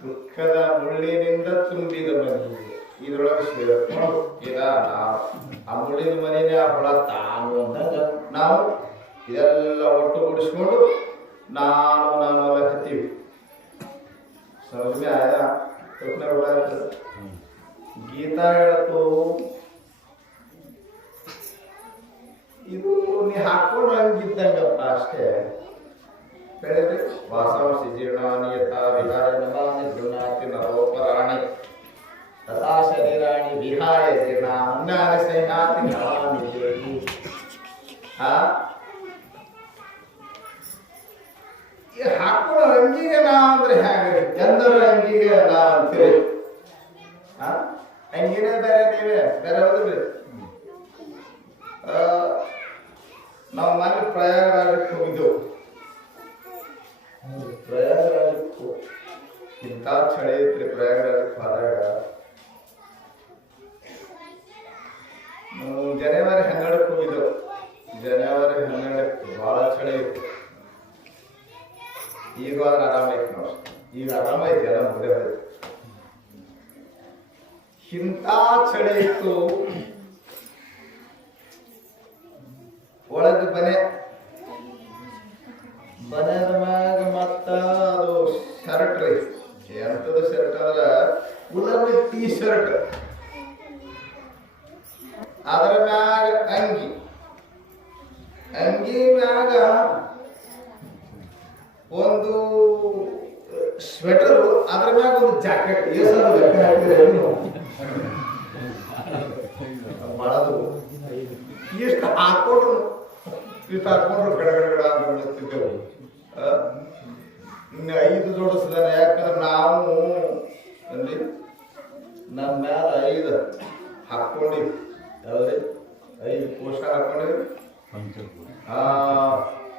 ದುಃಖದ ಮುಳ್ಳಿನಿಂದ ತುಂಬಿದ ಮನೆ ಇದ್ರೊಳಗೆ ಸೇರ್ಕೊಂಡು ಆ ಮುಳ್ಳಿನ ಮನೆನೇ ಆ ಹೊಳ ತಾನು ಅಂದಾಗ ನಾವು ಇದೆಲ್ಲ ಒಟ್ಟುಗೂಡಿಸ್ಕೊಂಡು ನಾನು ಹತ್ತೀವಿ. ಸಮಜ್ಮೆ ಆಯ ಗೀತಾ ಹೇಳತ್ತು ಇದು ನೀ ಹಾಕೊಂಡು ಹಂಗಿದ್ದಂಗಪ್ಪ ಅಷ್ಟೇ. ಹೇಳಿದ್ರಿ ವಾಸಾಂಸಿ ಜೀರ್ಣಾನಿ ಯಥಾ ವಿಹಾಯ ನಮಾನಿ ಗೃಹಾತಿ ನರೋಪರಾಣಿ ತಥಾ ಶರೀರಾಣಿ ವಿಹಾಯ ಜೀರ್ಣ ಅನ್ನಾನಿ ಸೈನಾತಿ ನಮಾನಿ ದೇಹಿ. ಹಾಕೊಳ್ಳೋ ಅಂಗಿಗೆ ನಾ ಅಂದ್ರೆ ಹೇಗೆ ಚಂದರ ಅಂಗಿಗೆ ನಾ ಅಂತೀರಿ. ಅಂಗಿನೇ ಬೇರೆ ನೀವೇ ಬೇರೆ ಹೋದ್ರಿ. ನಾವು ಮನೆ ಪ್ರಯಾಗರಾಜಕ್ಕೆ ಹೋಗಿದ್ದೆವು. ಪ್ರಯಾಗರಾಜಕ್ಕೂ ಇಂಥ ಚಳಿ ಐತ್ರಿ. ಪ್ರಯಾಗರಾಜಕ್ಕೆ ಹೋದಾಗ ಜನವರಿ 12ಕ್ಕೆ ಹೋಗಿದ್ದೆವು. ಜನವರಿ 12ಕ್ಕೆ ಭಾಳ ಚಳಿ ಇತ್ತು. ಈಗ ಆರಾಮ ಐತಿ ನೋಡಿ. ಈಗ ಆರಾಮ ಐತಿ, ಎಲ್ಲ ಮುಗಿದೇ ಹೋಯ್ತು. ಇಂಥ ಚಳಿ ಇತ್ತು. ಒಳಗೆ ಬನೆದ ಮ್ಯಾಗ ಮತ್ತ ಅದು ಶರ್ಟ್ ರೀ. ಎಂಥದ್ದು ಶರ್ಟ್ ಅಂದ್ರೆ ಉಲರ್ನಿ ಟೀ ಶರ್ಟ್, ಅದರ ಮ್ಯಾಗ ಅಂಗಿ ಮ್ಯಾಗ ಒಂದು ಸ್ವೆಟರು, ಅದ್ರ ಮ್ಯಾಗ ಒಂದು ಜಾಕೆಟ್. ಮಾಡೋದು ಎಷ್ಟು ಹಾಕೊಂಡ್ರು ಗಡಗಡ ಅಂತ ಬಿಡುತ್ತಿದ್ದೆವು. ಇನ್ನು 5 ಜೋಡಿಸಿದಾನೆ. ಯಾಕಂದ್ರೆ ನಾವು ಅಲ್ಲಿ ನಮ್ಮ ಮ್ಯಾಲ 5 ಹಾಕೊಂಡಿವಿ. ಯಾವ್ದ್ರಿ 5 ಕೋಶ ಹಾಕೊಂಡಿವಿ.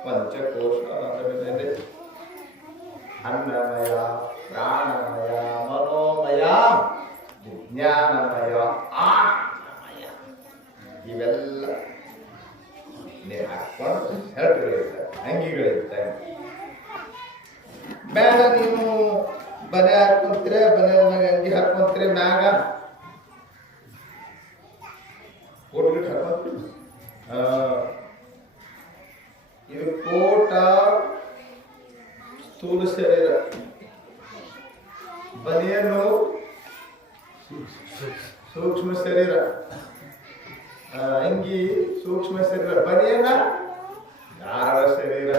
ಪಂಚಕೋಶ ಅಂದ್ರೆ ಅನ್ನಮಯ, ಪ್ರಾಣಮಯ, ಮನೋಮಯ, ವಿಜ್ಞಾನಮಯ, ಆನಂದಮಯ. ಇವೆಲ್ಲ ಹಾಕೊಂಡು ಶರ್ಟ್ಗಳಿರ್ತವೆ, ಅಂಗಿಗಳಿರ್ತವೆ. ಮ್ಯಾಗ ನೀವು ಬನೆ ಹಾಕೊಂತೀರ, ಬನೆ ಮ್ಯಾಗ ಅಂಗಿ ಹಾಕೊಂತೀರಿ. ಮ್ಯಾಗ ಕೋಟ್ ಹಾಕೊಂತೀರಿ. ಇದು ಕೋಟ ಸ್ಥೂಲ ಶರೀರ, ಬನಿಯನ್ನು ಸೂಕ್ಷ್ಮ ಶರೀರ, ಅಂಗಿ ಸೂಕ್ಷ್ಮ ಶರೀರ, ಬನಿಯನ್ನ ಧಾರಣ ಶರೀರ.